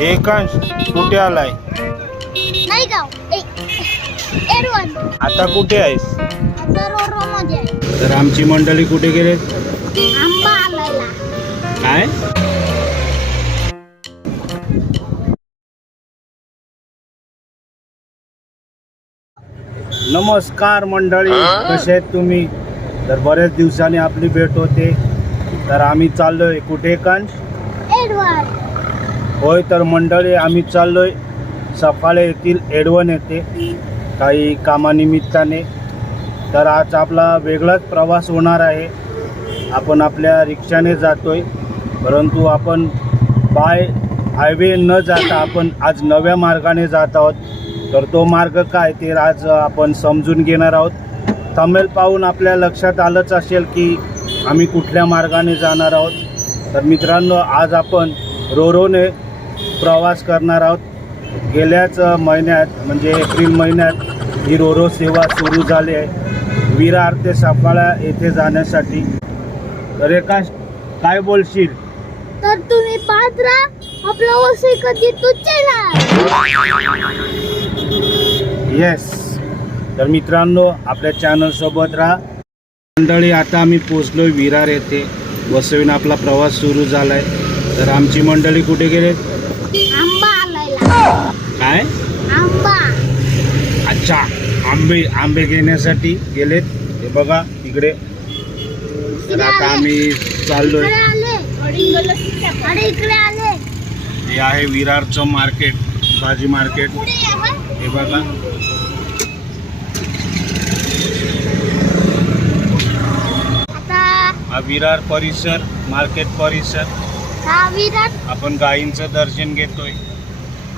एकांश कुठे आलाय? नाही गाव एडवन आता कुठे आहेस? आता आहे. तर आमची मंडळी कुठे गेले? आंबा आलायला काय? नमस्कार मंडळी कसे आहेत तुम्ही? तर बरेच दिवसांनी आपली भेट होते. तर आम्ही चाललोय कुठे कांश एडवन होय तर मंडळी आम्ही चाललो आहे सफाळे येथील एडवन येथे. काही कामानिमित्ताने. तर आज आपला वेगळाच प्रवास होणार आहे. आपण आपल्या रिक्षाने जातो आहे परंतु आपण बाय हायवे न जाता आपण आज नव्या मार्गाने जात आहोत. तर तो मार्ग काय ते आज आपण समजून घेणार आहोत. थमेल पाहून आपल्या लक्षात आलंच असेल की आम्ही कुठल्या मार्गाने जाणार आहोत. तर मित्रांनो आज आपण रोरोने प्रवास करणार आहोत. गेल्याच महिन्यात म्हणजे एप्रिल महिन्यात ही रोरो सेवा सुरू झाली आहे. विरार ते सापाळा येथे जाण्यासाठी. तर एका काय बोलशील? तर तुम्ही पाहत राहा. आपला वसई कधी येस तर मित्रांनो आपल्या चॅनलसोबत राहा. मंडळी आता आम्ही पोचलो विरार येथे. वसईन आपला प्रवास सुरू झाला आहे तर आमची मंडळी कुठे गेले काय? आंबा. अच्छा आंबे आंबे घेण्यासाठी गेलेत. हे बघा इकडे. तर आता आम्ही चाललोय. हे आहे विरारचं मार्केट भाजी मार्केट. हे. बघा. हा विरार परिसर मार्केट परिसर. आपण गायींचं दर्शन घेतोय.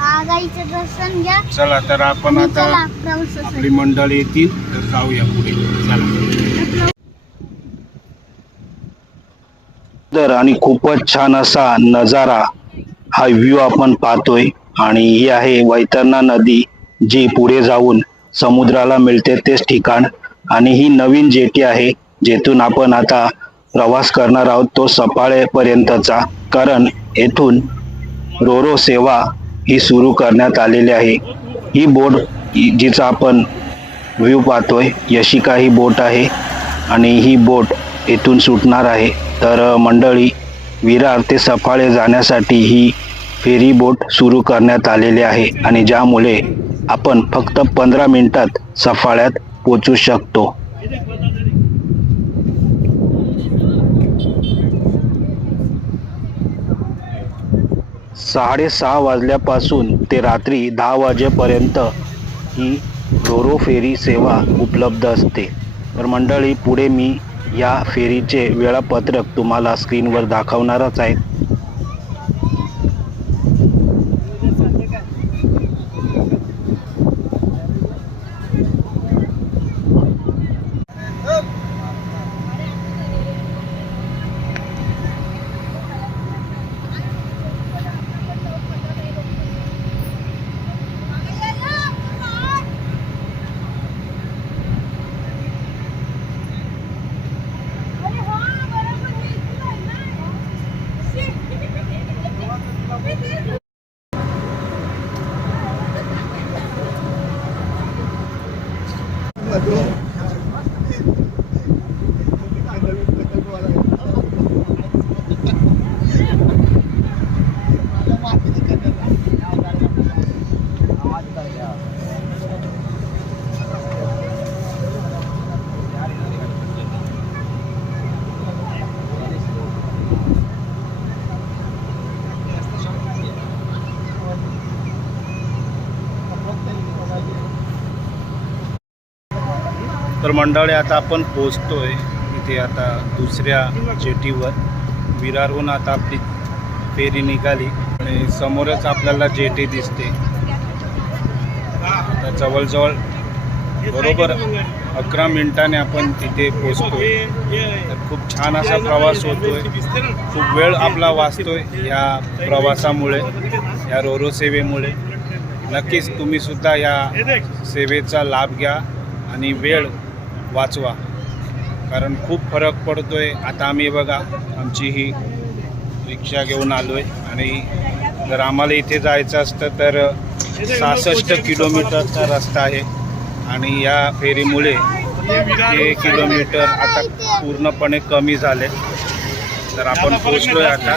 दर्शन घ्या. चला तर आपण आणि आता चला. आपली मंडळी येतील तर जाऊया पुढे. चला. आणि खूपच छान असा नजारा हा व्ह्यू आपण पाहतोय. आणि ही आहे वैतरणा नदी जी पुढे जाऊन समुद्राला मिळते तेच ठिकाण. आणि ही नवीन जेटी आहे जेथून आपण आता प्रवास करणार आहोत तो सफाळेपर्यंतचा कारण येथून रोरो सेवा ही सुरू करण्यात आलेली आहे. ही बोट जिचा आपण व्ह्यू पाहतोय यशिका ही बोट आहे आणि ही बोट येथून सुटणार आहे. तर मंडळी विरार ते सफाळे जाण्यासाठी ही फेरी बोट सुरू करण्यात आलेली आहे आणि ज्यामुळे आपण फक्त पंधरा मिनिटात सफाळ्यात पोचू शकतो. साडेसहा वाजल्यापासून ते रात्री दहा वाजेपर्यंत ही रोरो फेरी सेवा उपलब्ध असते. तर मंडळी पुढे मी या फेरीचे वेळापत्रक तुम्हाला स्क्रीनवर दाखवणारच आहे. तर मंडळी आता आपण पोचतोय इथे आता दुसऱ्या जेटीवर. विरारहून आता आपली फेरी निघाली आणि समोरच आपल्याला जेटी दिसते. आता जवळजवळ बरोबर अकरा मिनिटाने आपण तिथे पोचतोय तर खूप छान असा प्रवास होतोय. खूप वेळ आपला वाचतोय या प्रवासामुळे या रोरो सेवेमुळे. नक्कीच तुम्ही सुद्धा या सेवेचा लाभ घ्या आणि वेळ वाचवा. कारण खूप फरक पडतो आहे आता आम्ही बघा आमची ही रिक्षा घेऊन आलो आहे आणि जर आम्हाला इथे जायचं असतं तर सहासष्ट किलोमीटरचा रस्ता आहे. आणि या फेरीमुळे हे किलोमीटर आता पूर्णपणे कमी झाले. तर आपण पोचलो आहे आता.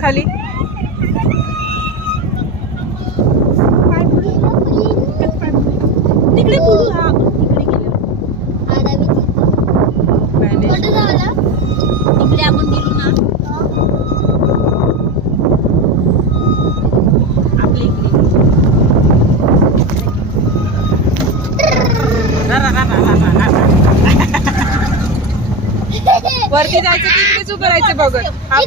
खाली. रा. वरती जायचं तिकडेच उभं राहायचं बघत हा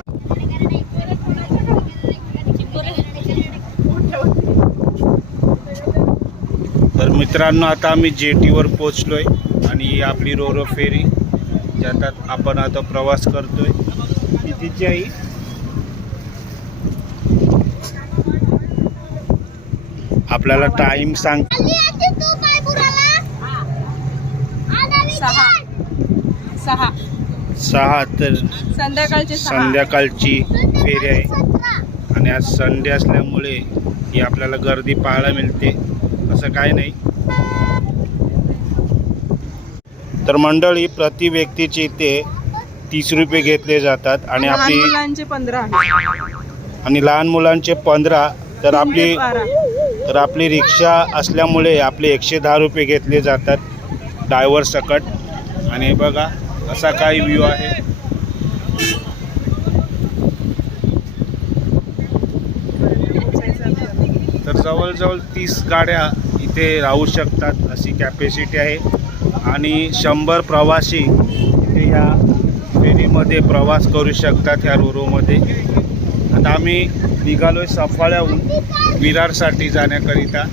तर मित्रांनो आता आम्ही जेटीवर पोचलोय आणि ही आपली रोरो फेरी ज्यात आपण आता प्रवास करतोय. कितीची आई आपल्याला टाइम सांग. सहा. सहा. तर संध्याकाळचे संध्याकाळची फेरी आहे. आणि आज संडे असल्यामुळे ही आपल्याला गर्दी पाहायला मिळते. असं काय नाही. तर मंडळी प्रति व्यक्तीचे इथे तीस रुपये घेतले जातात आणि आपली मुलांचे पंधरा आणि लहान मुलांचे पंधरा तर आपली तर आपली रिक्षा असल्यामुळे आपले एकशे दहा रुपये घेतले जातात ड्रायव्हर सकट. आणि बघा असा काही व्ह्यू आहे. तर जवळजवळ तीस गाड्या इथे राहू शकतात अशी कॅपॅसिटी आहे. आणि शंभर प्रवासी इथे ह्या फेरीमध्ये प्रवास करू शकतात ह्या रोरोमध्ये. आता आम्ही निघालोय सफाळ्याहून विरारसाठी जाण्याकरिता.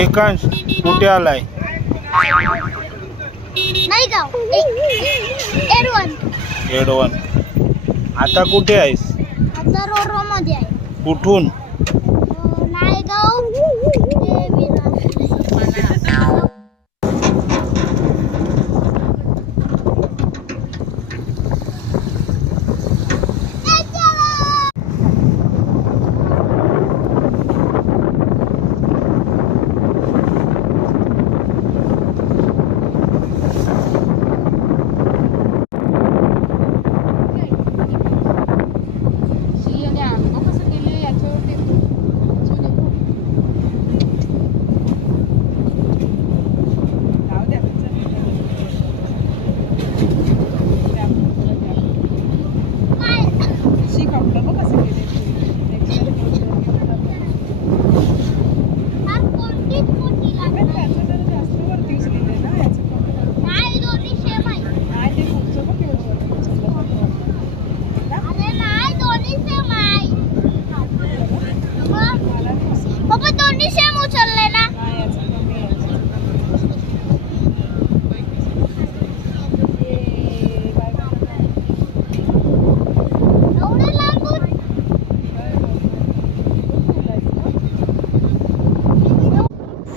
एकांश कुठे आलाय? एडवन आता कुठे आहेस? आता रोरो मध्ये आहे. कुठून?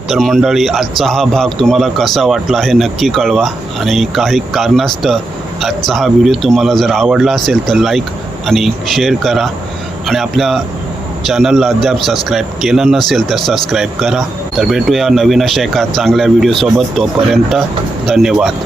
तर मंडळी आजचा हा भाग तुम्हाला कसा वाटला हे नक्की कळवा. आणि काही कारणास्तव आजचा हा व्हिडिओ तुम्हाला जर आवडला असेल तर लाईक आणि शेअर करा. आणि आपल्या चॅनलला अद्याप सबस्क्राईब केलं नसेल तर सबस्क्राईब करा. तर भेटूया नवीन अशा एका चांगल्या व्हिडिओसोबत. तोपर्यंत धन्यवाद.